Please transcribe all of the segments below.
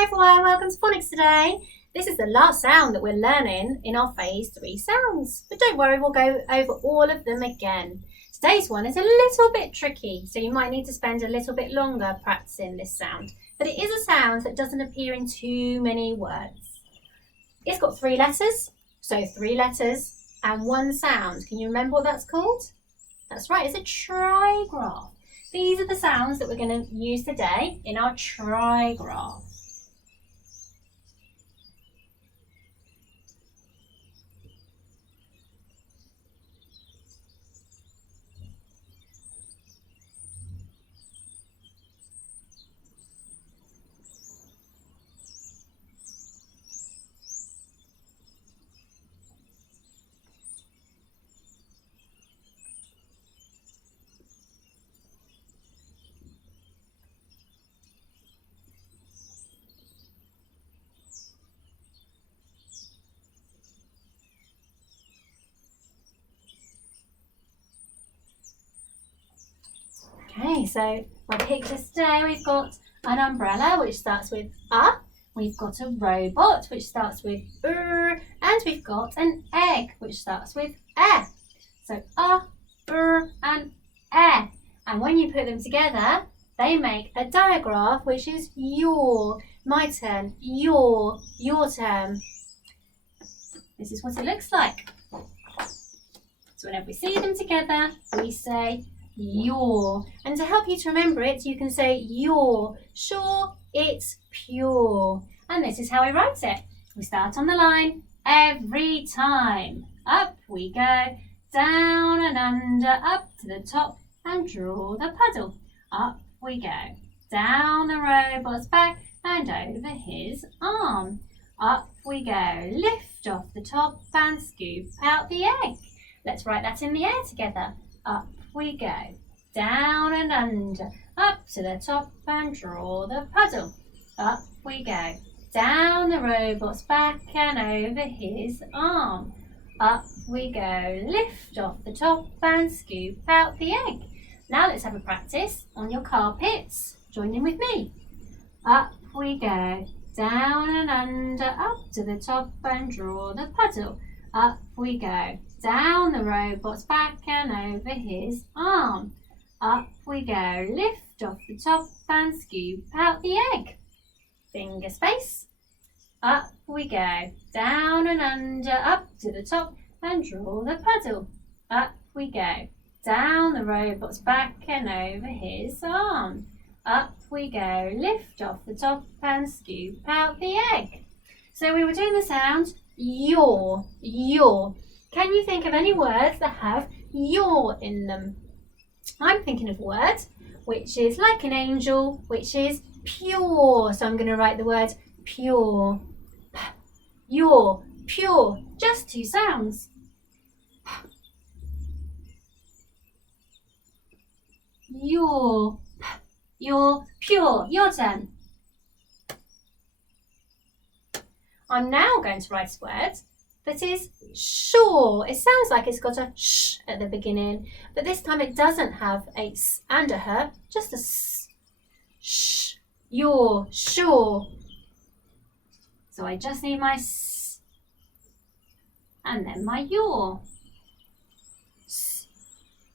Hi everyone, welcome to phonics today. This is the last sound that we're learning in our phase 3 sounds. But don't worry, we'll go over all of them again. Today's one is a little bit tricky, so you might need to spend a little bit longer practicing this sound. But it is a sound that doesn't appear in too many words. It's got 3 letters, so 3 letters and 1 sound. Can you remember what that's called? That's right, it's a trigraph. These are the sounds that we're going to use today in our trigraph. Okay, so our pictures today, we've got an umbrella which starts with a, we've got a robot which starts with and we've got an egg which starts with e. So and e. And when you put them together, they make a digraph which is your, my turn, your turn. This is what it looks like. So whenever we see them together, we say Youre. And to help you to remember it, you can say Youre. Sure, it's pure. And this is how we write it. We start on the line every time. Up we go, down and under, up to the top and draw the puddle. Up we go, down the robot's back and over his arm. Up we go, lift off the top and scoop out the egg. Let's write that in the air together. Up we go, down and under, up to the top and draw the puddle. Up we go, down the robot's back and over his arm. Up we go, lift off the top and scoop out the egg. Now let's have a practice on your carpets. Join in with me. Up we go, down and under, up to the top and draw the puddle. Up we go, down the robot's back and over his arm. Up we go, lift off the top and scoop out the egg. Finger space. Up we go, down and under, up to the top and draw the puddle. Up we go, down the robot's back and over his arm. Up we go, lift off the top and scoop out the egg. So we were doing the sound Youre, Youre. Can you think of any words that have Youre in them? I'm thinking of a word which is like an angel, which is pure. So I'm going to write the word pure. Youre, pure. Just 2 sounds. Youre, you're pure. Your turn. I'm now going to write a word that is sure. It sounds like it's got a sh at the beginning, but this time it doesn't have a s and a h, just a s. Sh. You're sure. So I just need my s and then my your. S.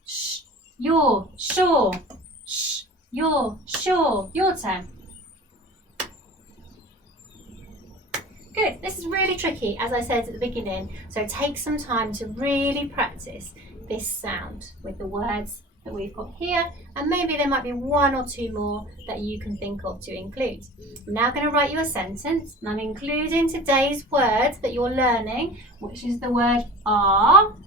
Sh. You're sure. Sh. You're sure. Your turn. Good, this is really tricky, as I said at the beginning, so take some time to really practice this sound with the words that we've got here, and maybe there might be 1 or 2 more that you can think of to include. I'm now going to write you a sentence, and I'm including today's word that you're learning, which is the word are.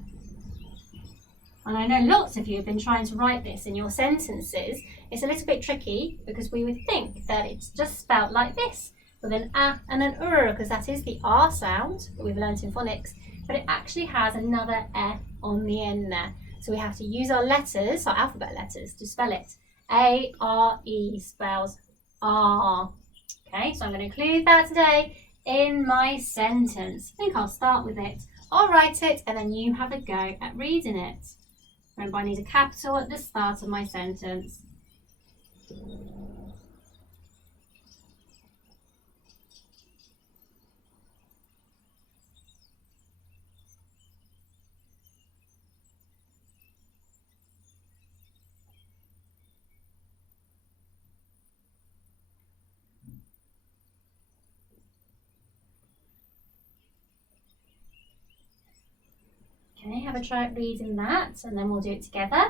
And I know lots of you have been trying to write this in your sentences. It's a little bit tricky because we would think that it's just spelled like this, with an a and an because that is the R sound that we've learnt in phonics, but it actually has another e on the end there. So we have to use our letters, our alphabet letters, to spell it. A-R-E spells R. Okay, so I'm going to include that today in my sentence. I think I'll start with it. I'll write it and then you have a go at reading it. Remember, I need a capital at the start of my sentence. Okay, have a try at reading that and then we'll do it together.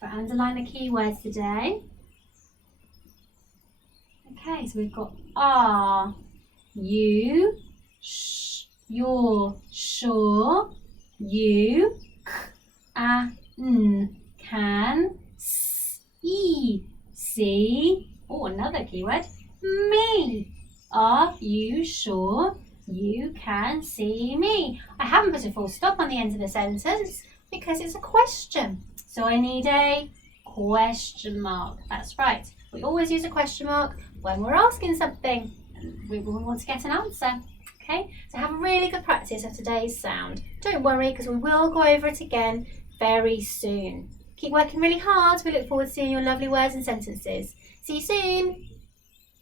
But underline the key words today. Okay, so we've got are, you, you're, sure, you, can, see, oh, another keyword, me. Are you sure you can see me? I haven't put a full stop on the end of the sentence because it's a question. So I need a question mark. That's right. We always use a question mark when we're asking something. We want to get an answer. Okay, so have a really good practice of today's sound. Don't worry because we will go over it again very soon. Keep working really hard. We look forward to seeing your lovely words and sentences. See you soon.